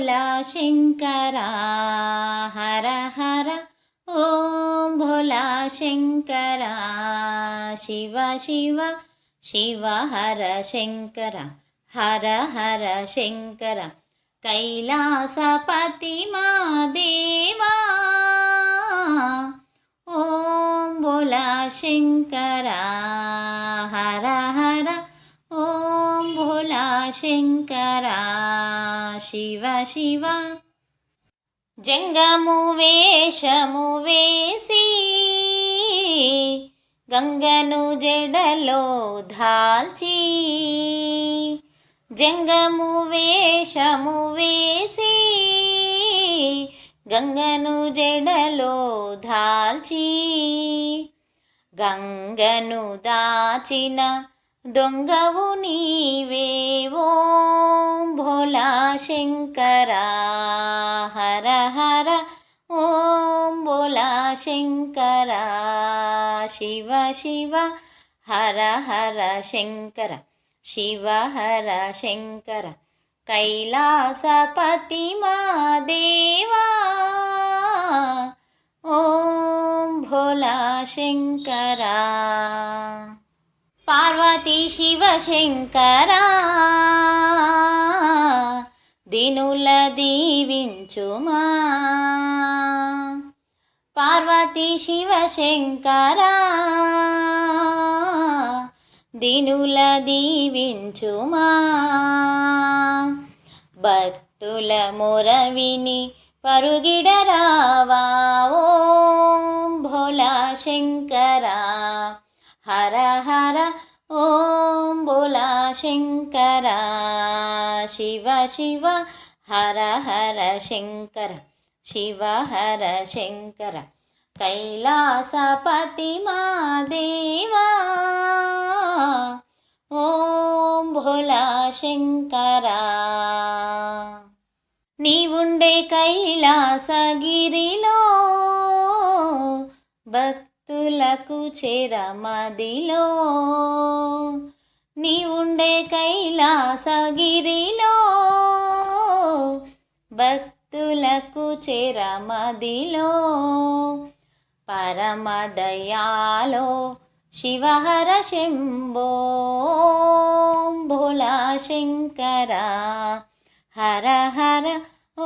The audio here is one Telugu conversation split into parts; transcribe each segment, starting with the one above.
భోలా శంకరా హర హర ఓం భోలా శంకరా శివ శివ శివ హర శంకర హర హర శంకర కైలాసపతి మా దేవా ఓం భోలా శంకరా హర హర ఓం భోలా శంకరా శివ శివ జంగము వేషము వేసి గంగను జడలో దాల్చి జంగము వేషము వేసి గంగను జడలో దాల్చి గంగను దాచిన దొంగవు నీవే ఓం భోలా శంకరా హర హర ఓం భోలా శంకరా శివ శివ హర హర శంకర శివ హర శంకర కైలాసపతి మా దేవా ఓం భోలా శంకరా పార్వతీ శివ శంకరా దీనుల దీవించుమా పార్వతీ శివ శంకరా దీనుల దీవించుమా భక్తుల మొరవిని పరుగిడరావా ఓం భోలా శంకరా హర హర ఓం భోలా శంకరా శివ శివ హర హర శంకర శివ హర శంకర కైలాసపతి మా దేవా ఓం భోలా శంకరా నీవుండే కైలాసగిరిలో భక్తులకు చేరమదిలో నీవుండే కైలాసగిరిలో భక్తులకు చేరమదిలో పరమదయాలో శివహర శంభో భోలా శంకరా హర హర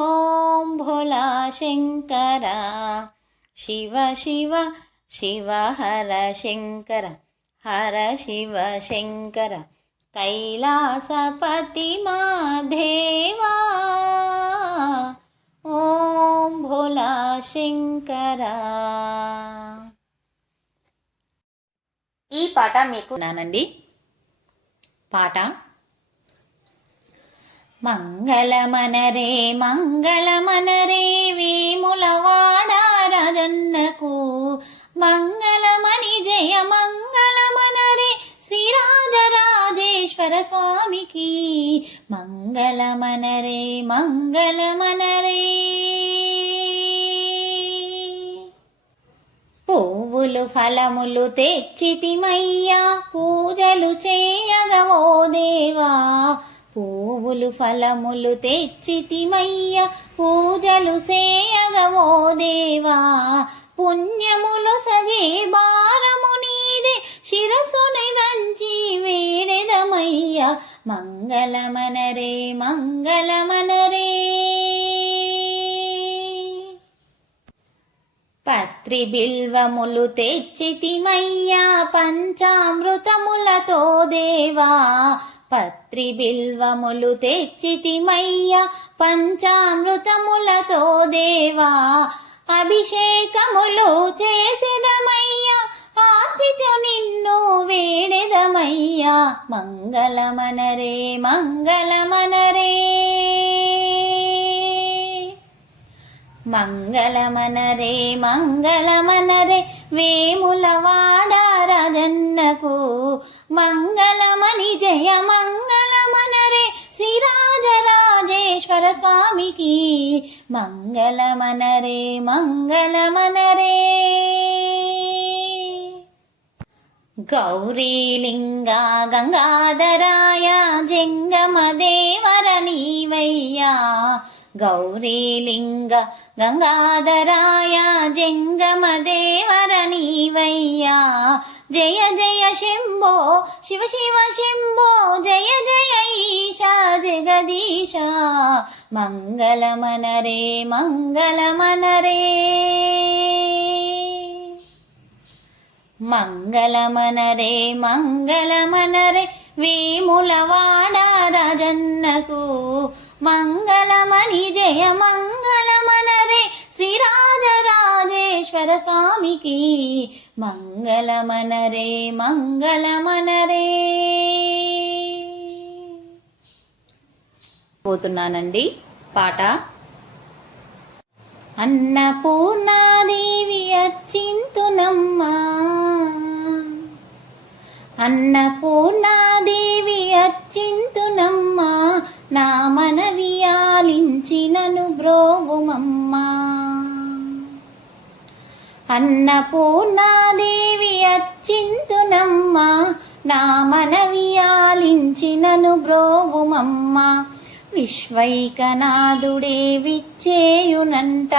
ఓం భోలా శంకరా శివ శివ శివ హర శంకర హర శివ శంకర కైలాసపతి మా దేవా ఓం భోలా శంకరా. ఈ పాట మీకు నానండి. పాట మంగళమనరే మంగళమనరే వేములవాడ రాజన్నకు మంగళమణి జయ మంగళమనరే శ్రీరాజరాజేశ్వర స్వామికి మంగళమనరే మంగళమనరే. పువ్వులు ఫలములు తెచ్చితిమయ్యా పూజలు చేయగవో దేవా పువ్వులు ఫలములు తెచ్చితిమయ్యా పూజలు చేయగవో దేవా పుణ్యములు సగే భారము నీదే శిరస్సుని వంచి వేడెదమయ్యా మంగళమనరే మంగళమనరే. పత్రి బిల్వములు తెచ్చితిమయ్యా పంచామృతములతో దేవా పత్రి బిల్వములు తెచ్చితిమయ్యా పంచామృతములతో దేవా అభిషేకములు చేసేదమయ్యా ఆతిథ్య నిన్ను వేడెదమయ్యా మంగళమనరే మంగళమనరే. మంగళమనరే మంగళమనరే వేములవాడ రాజన్నకు మంగళమణి జయ మంగళమనరే శ్రీరాజరాజేశ్వర స్వామికి మంగళమనరే మంగళమనరే. గౌరీలింగా గంగాధరాయ జంగమదేవర నీవయ్యా గౌరీలింగ గంగాధరాయ జంగమదేవర నీవయ్యా జయ జయ శంభో శివ శివ శంభో జయ జయ ఈశా జగదీశ మంగళమనరే మంగళమనరే మంగళమనరే మంగళమనరే వేములవాడ రాజన్నకు మంగళమని జయ మంగళమనరే శ్రీరాజరాజేశ్వర స్వామికి మంగళమనరే మంగళమనరే. పోతున్నానండి పాట. అన్నపూర్ణాదేవి అచ్చింతునమ్మా అన్నపూర్ణాదేవి అచ్చింతునమ్మా నా మనవి ఆలించినను బ్రోవుమమ్మా అన్నపూర్ణాదేవి అచ్చింతునమ్మా నా మనవి ఆలించినను బ్రోవుమమ్మా విశ్వైకనాథుడే విచ్చేయునంట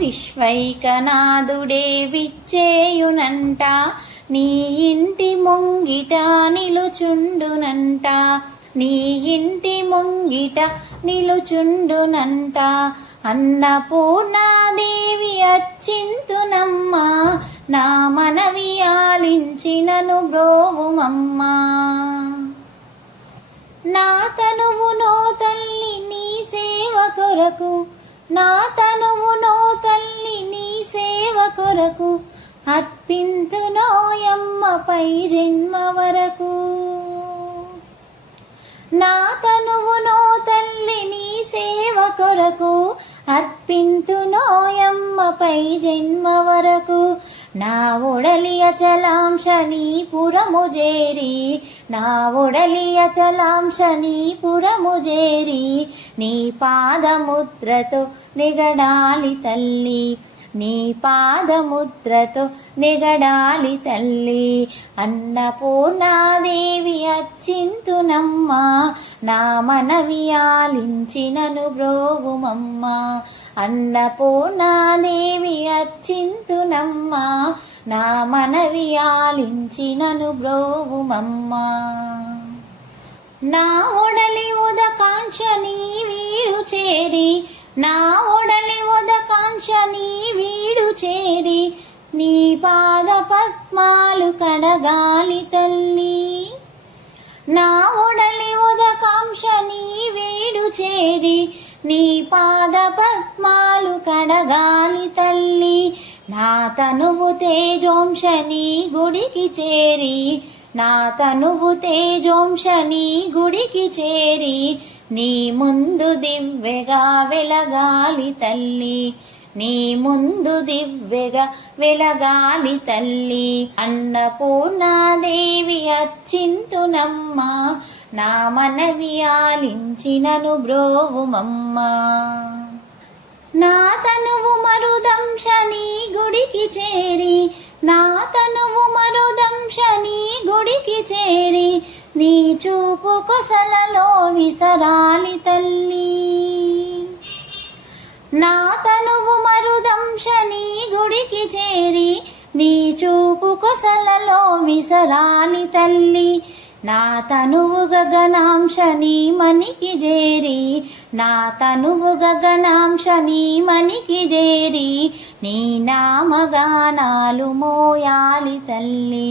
విశ్వైకనాథుడే విచ్చేయునంట నీ ఇంటి ముంగిట నిలుచుండునంట నీ ఇంటి ముంగిట నిలుచుండునంట అన్నపూర్ణాదేవి అచ్చింతునమ్మా నా మనవి ఆలించినను బ్రోవుమమ్మా నా తనువు నో తల్లి నీ సేవ కొరకు నా తనువు నో తల్లి నీ సేవ కొరకు అర్పింతునోయమ్మపై జన్మ వరకు నా తనువు నో తల్లి నీ సేవ కొరకు అర్పింతునోయమ్మపై జన్మ వరకు నా ఒడలి అచలాంశ నీ పురము చేరి నా ఒడలి అచలాంశ నీ పురము చేరి నీ పాదముద్రతో నిగడాలి తల్లి నీ పాదముద్రతో నిగడాలి తల్లి అన్నపూర్ణాదేవి అచ్చింతునమ్మా నా మనవి ఆలించినను బ్రోవుమమ్మా అన్నపూర్ణాదేవి అచ్చింతునమ్మా నా మనవి ఆలించినను బ్రోవుమమ్మా నా ఒడలి ఉదకాంక్ష నీ వీడు చేరి నా ఒడలి ఉదకాంక్ష నీ వీడు చేరి నీ పాద పద్మాలు కడగాలి తల్లి నా ఒడలి ఉదకాంక్ష నీ వీడు చేరి నీ పాద పద్మాలు కడగాలి తల్లి నా తనువు తేజోంశ నీ గుడికి చేరి నా తనువు తేజోంశ నీ గుడికి చేరి నీ ముందు దివ్వెగా వెలగాలి తల్లి నీ ముందు దివ్వెగా వెలగాలి తల్లి అన్నపూర్ణాదేవి అచ్చింతునమ్మా నా మనవి ఆలించినను బ్రోవుమమ్మా నా తనువు మరుదంశ నీ గుడికి చేరి నా తనువు మరుదంశ నీ గుడికి చేరి నీ చూపు కొసలలో విసరాలి తల్లి నా తనువు మరుదంశ నీ గుడికి చేరి నీ చూపు కొసలలో విసరాలి తల్లి నా తనువు గగనాంశ నీ మనికి చేరి నా తనువు గగనాంశ నీ మనికి చేరి నీ నామగానాలు మోయాలి తల్లి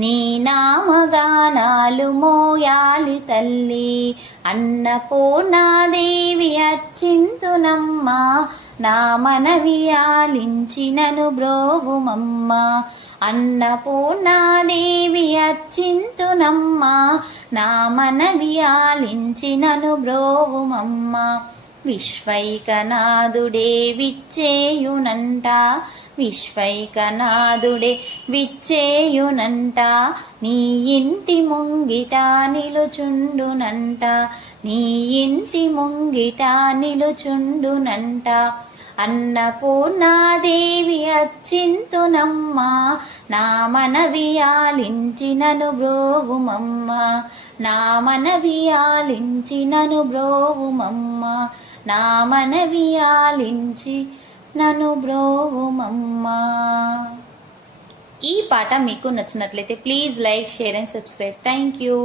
నీ నామగానాలు మోయాలి తల్లి అన్నపూర్ణాదేవి అచ్చింతునమ్మా నా మనవి ఆలించినను బ్రోవుమమ్మా అన్నపూర్ణాదేవి అచ్చింతునమ్మా నా మనవి ఆలించినను బ్రోవుమమ్మా విశ్వైకనాథుడే విచ్చేయునంట విశ్వైకనాథుడే విచ్చేయునంట నీ ఇంటి ముంగిట నిలుచుండునంట నీ ఇంటి ముంగిట నిలుచుండునంట అన్నపూర్ణాదేవి అచ్చింతునమ్మా నా మనవి ఆలించినను బ్రోవుమమ్మా నా మనవి ఆలించినను బ్రోవుమమ్మా నా మనవి ఆలించి నన్ను బ్రోవుమమ్మా. ఈ పాట మీకు నచ్చినట్లయితే please like, share and subscribe. Thank you.